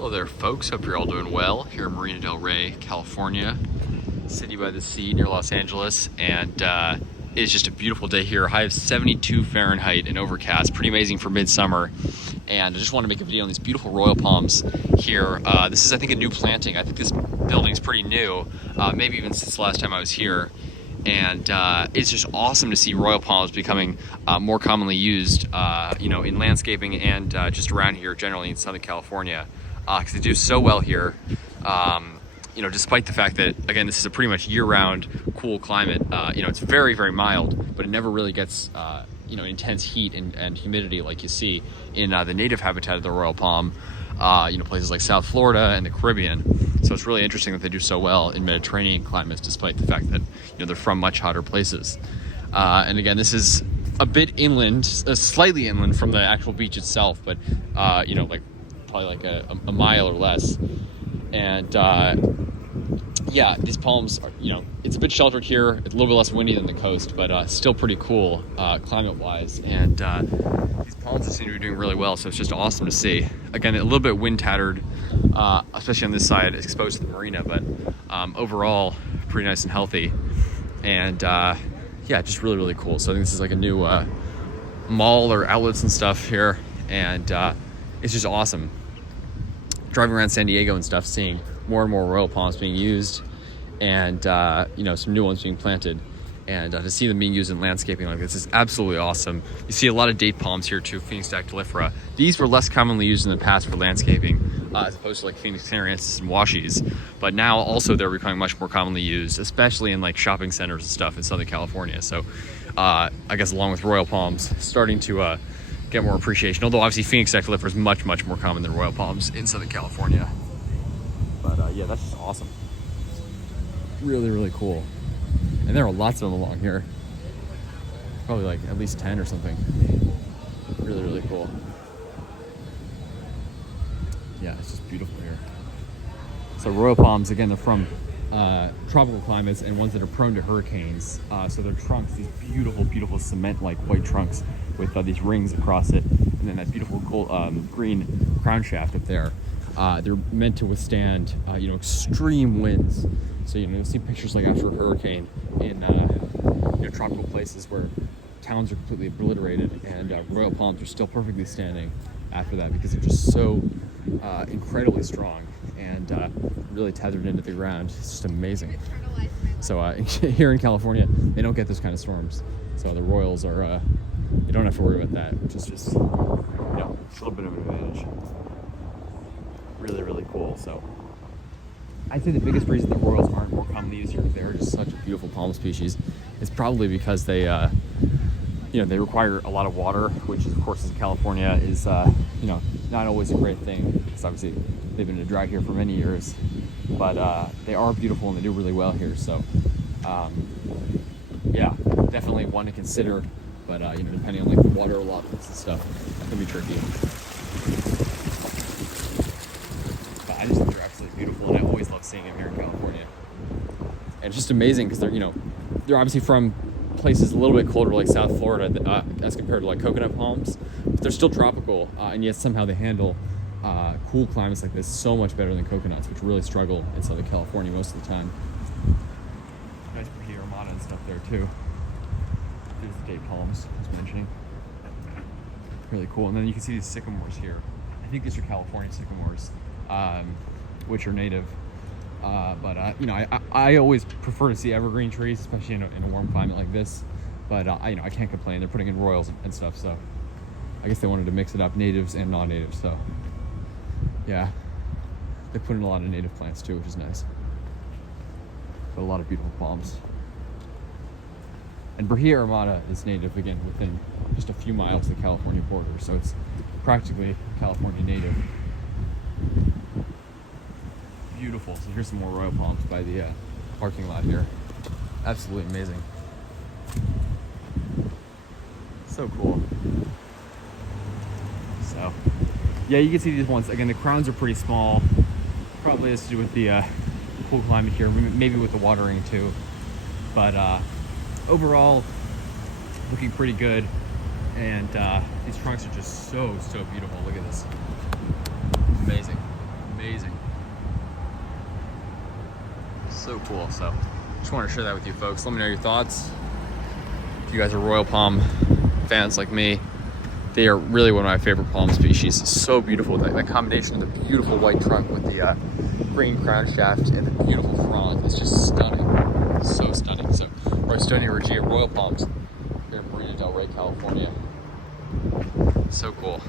Hello there, folks. Hope you're all doing well here in Marina del Rey, California, city by the sea near Los Angeles, and it's just a beautiful day here. High of 72 Fahrenheit and overcast, pretty amazing for midsummer. And I just want to make a video on these beautiful royal palms here. This is, I think, a new planting. I think this building's pretty new, maybe even since the last time I was here. And it's just awesome to see royal palms becoming more commonly used, in landscaping and just around here, generally in Southern California, because they do so well here. Despite the fact that, again, this is a pretty much year-round cool climate. It's very, very mild, but it never really gets, intense heat and humidity like you see in the native habitat of the royal palm, places like South Florida and the Caribbean. So it's really interesting that they do so well in Mediterranean climates, despite the fact that, they're from much hotter places. And again, this is a bit inland, slightly inland from the actual beach itself, but, probably like a mile or less. And these palms are, it's a bit sheltered here. It's a little bit less windy than the coast, but still pretty cool climate-wise. And these palms seem to be doing really well, so it's just awesome to see. Again, a little bit wind-tattered, especially on this side, exposed to the marina, but overall, pretty nice and healthy. And just really, really cool. So I think this is like a new mall or outlets and stuff here, and it's just awesome. Driving around San Diego and stuff, seeing more and more royal palms being used, and some new ones being planted, and to see them being used in landscaping like this is absolutely awesome. You see a lot of date palms here too, Phoenix dactylifera. These were less commonly used in the past for landscaping, as opposed to like Phoenix canariensis and washies, but now also they're becoming much more commonly used, especially in like shopping centers and stuff in Southern California. So I guess along with royal palms, starting to get more appreciation, although obviously Phoenix dactylifera is much, much more common than royal palms in Southern California. But that's just awesome. Really, really cool. And there are lots of them along here. Probably like at least 10 or something. Really, really cool. Yeah, it's just beautiful here. So royal palms, again, they're from tropical climates and ones that are prone to hurricanes. So their trunks, these beautiful, beautiful cement-like white trunks with these rings across it, and then that beautiful gold, green crown shaft up there. They're meant to withstand, extreme winds. So, you'll see pictures like after a hurricane in, tropical places where towns are completely obliterated, and royal palms are still perfectly standing after that because they're just so incredibly strong and really tethered into the ground. It's just amazing. So here in California, they don't get those kind of storms. So the royals are, you don't have to worry about that, which is just, it's a little bit of an advantage. Really, really cool. So I'd say the biggest reason the royals aren't more commonly used here, they're just such a beautiful palm species, is probably because they, they require a lot of water, which of course in California is, not always a great thing, because obviously they've been a drag here for many years, but they are beautiful and they do really well here. So, definitely one to consider, but depending on like the water allotments and stuff, that can be tricky. I just think they're absolutely beautiful, and I always love seeing them here in California. And it's just amazing because they're obviously from places a little bit colder, like South Florida, as compared to like coconut palms, but they're still tropical, and yet somehow they handle cool climates like this so much better than coconuts, which really struggle in Southern California most of the time. Nice pretty armada and stuff there too. There's the date palms I was mentioning. Really cool. And then you can see these sycamores here. I think these are California sycamores, which are native. I always prefer to see evergreen trees, especially in a warm climate like this. But I can't complain. They're putting in royals and stuff, so I guess they wanted to mix it up, natives and non-natives. So yeah, they put in a lot of native plants too, which is nice. But a lot of beautiful palms. And Brahia armata is native, again, within just a few miles of the California border, so it's practically California native. Beautiful. So here's some more royal palms by the parking lot here. Absolutely amazing. So cool. So yeah, you can see these ones. Again, the crowns are pretty small. Probably has to do with the cool climate here, maybe with the watering too. But overall, looking pretty good. And these trunks are just so beautiful. Look at this. Amazing. cool. So just wanted to share that with you folks. Let me know your thoughts. If you guys are Royal Palm fans like me, they are really one of my favorite palm species. It's so beautiful. That combination of the beautiful white trunk with the green crown shaft and the beautiful frond is just stunning. So stunning. So Roystonea regia Royal Palms here in Marina del Rey, California. So cool.